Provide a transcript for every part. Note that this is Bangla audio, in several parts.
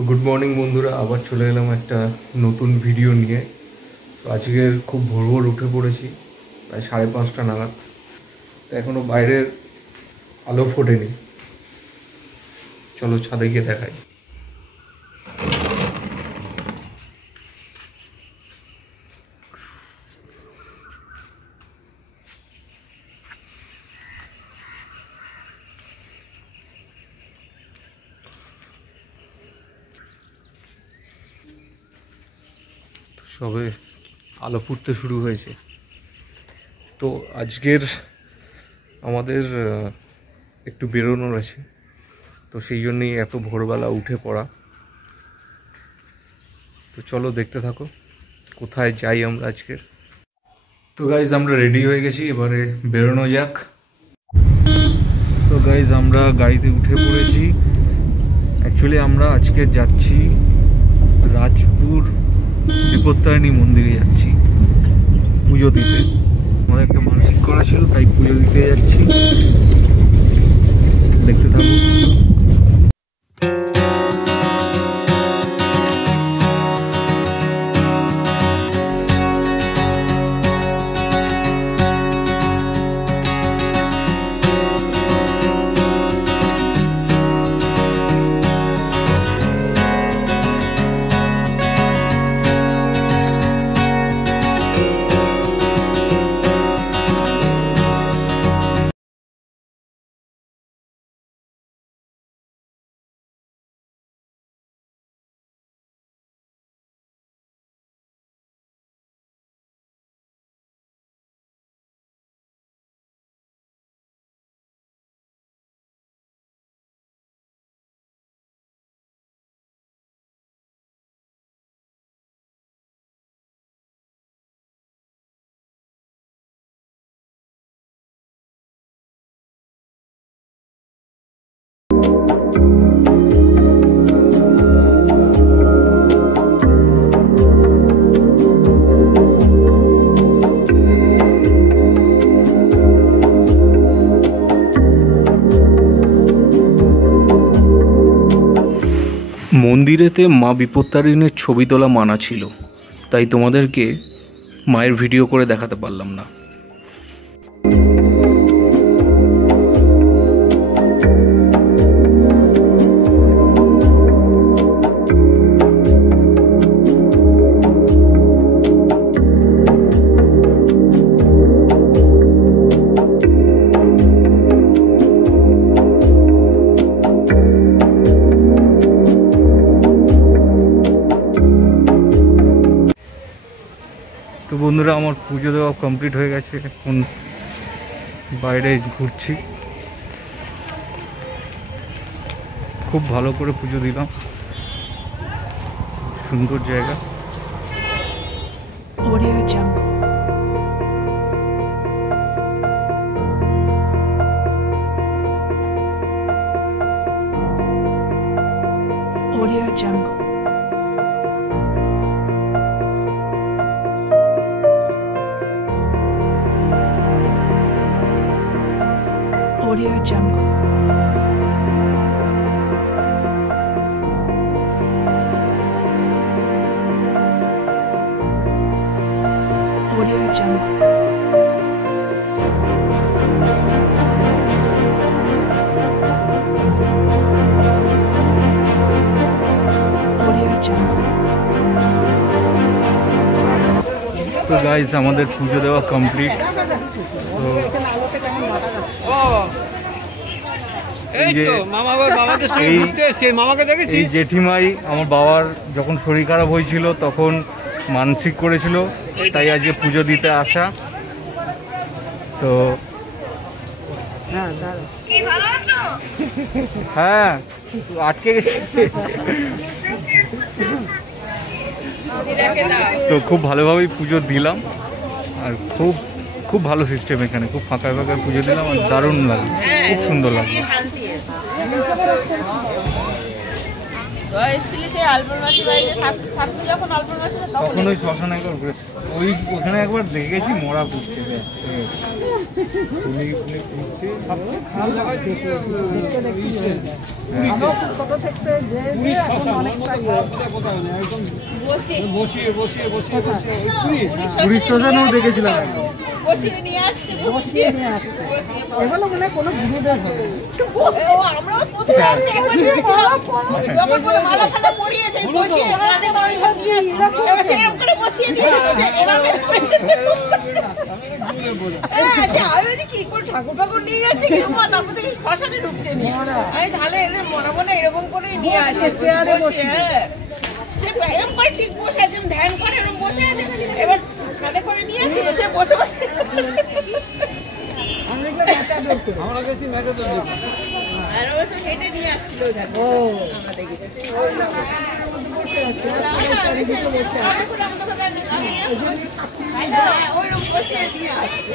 তো গুড মর্নিং বন্ধুরা, আবার চলে এলাম একটা নতুন ভিডিও নিয়ে। তো আজকের খুব ভোর ভোর উঠে পড়েছি, প্রায় 5:30 নাগাদ। তো এখনও বাইরের আলো ফোটেনি, চলো ছাদে গিয়ে দেখাই। সবে আলো ফুটতে শুরু হয়েছে। তো আজকের আমাদের একটু বেরোনোর আছে, তো সেই জন্যই এত ভোরবেলা উঠে পড়া। তো চলো দেখতে থাকো কোথায় যাই আমরা আজকের। তো গাইজ আমরা রেডি হয়ে গেছি, এবারে বেরোনো যাক। তো গাইজ আমরা গাড়িতে উঠে পড়েছি। অ্যাকচুয়ালি আমরা আজকে যাচ্ছি রাজপুর বিপত্তারিণী মন্দিরে যাচ্ছি পুজো দিতে। আমাদের একটা মানসিক করা ছিল, তাই পুজো দিতে যাচ্ছি। দেখতে থাকো। মন্দিরেতে মা বিপত্তারিণীর ছবি তোলা মানা ছিল, তাই তোমাদেরকে মায়ের ভিডিও করে দেখাতে পারলাম না। তো বন্ধুরা, আমার পুজো দেওয়া কমপ্লিট হয়ে গেছে, এখন বাইরে ঘুরছি। খুব ভালো করে পুজো দিলাম, সুন্দর জায়গা। Audio Jungle. Audio Jungle. Audio Jungle. Audio Jungle. Audio Jungle. তো গাইজ আমাদের পুজো দেওয়া কমপ্লিট। তো এই জেঠিমাই আমার বাবার যখন শরীর খারাপ হয়েছিল তখন মানসিক করেছিল, তাই আজকে পুজো দিতে আসা। তো হ্যাঁ, আটকে গেছে। তো খুব ভালোভাবেই পুজো দিলাম, আর খুব খুব ভালো সিস্টেম এখানে। খুব ফাঁকা ফাঁকায় পুজো দিলাম, আর দারুণ লাগে, খুব সুন্দর লাগে। তখন ওই শ্মশানে একবার ওখানে একবার দেখেছি মরা পুড়ছে। পুরীর শ্মশানেও দেখেছিলাম বসিয়ে নিয়ে আসছে এগুলো মনে হয় কোনো গুরুদেব হবে আমরাও প্রথমে একবার দেখেছিলাম যখন করে মালা ফালা পরিয়েছে বসিয়ে কাঁধে করে নিয়ে আসছে এরকম করে বসিয়ে দিয়ে দিয়েছে এভাবে আমি কি করে ঠাকুর ঠাকুর নিয়ে যাচ্ছে কিন্তু তারপর থেকে শ্মশানে ঢুকছে আমি তাহলে এদের মনে মনে এরকম করে নিয়ে আসে চেয়ারে বসে সে এরকম করে ঠিক বসে একদম ধ্যান করে এরকম বসে আছে এবার কাঁধে করে নিয়ে আসছে সে বসে বসে আমরা গেছি ম্যাটাডোর দেখি আর ও তো হেঁটে নিয়ে আসছিল দেখো আমরা দেখেছি ওই রকম বসে নিয়ে আসছে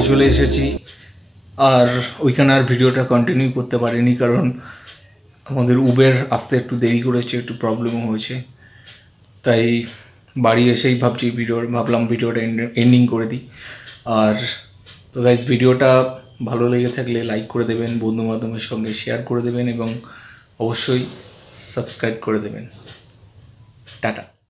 বাড়ি চলে এসেছি। আর ওইখানে আর ভিডিওটা কন্টিনিউ করতে পারিনি, কারণ আমাদের উবের আসতে একটু দেরি করেছে, একটু প্রবলেমও হয়েছে। তাই বাড়ি এসেই ভাবলাম ভিডিওটা এন্ডিং করে দিই। আর তো গাইজ, ভিডিওটা ভালো লেগে থাকলে লাইক করে দেবেন, বন্ধুবান্ধবের সঙ্গে শেয়ার করে দেবেন এবং অবশ্যই সাবস্ক্রাইব করে দেবেন। টাটা।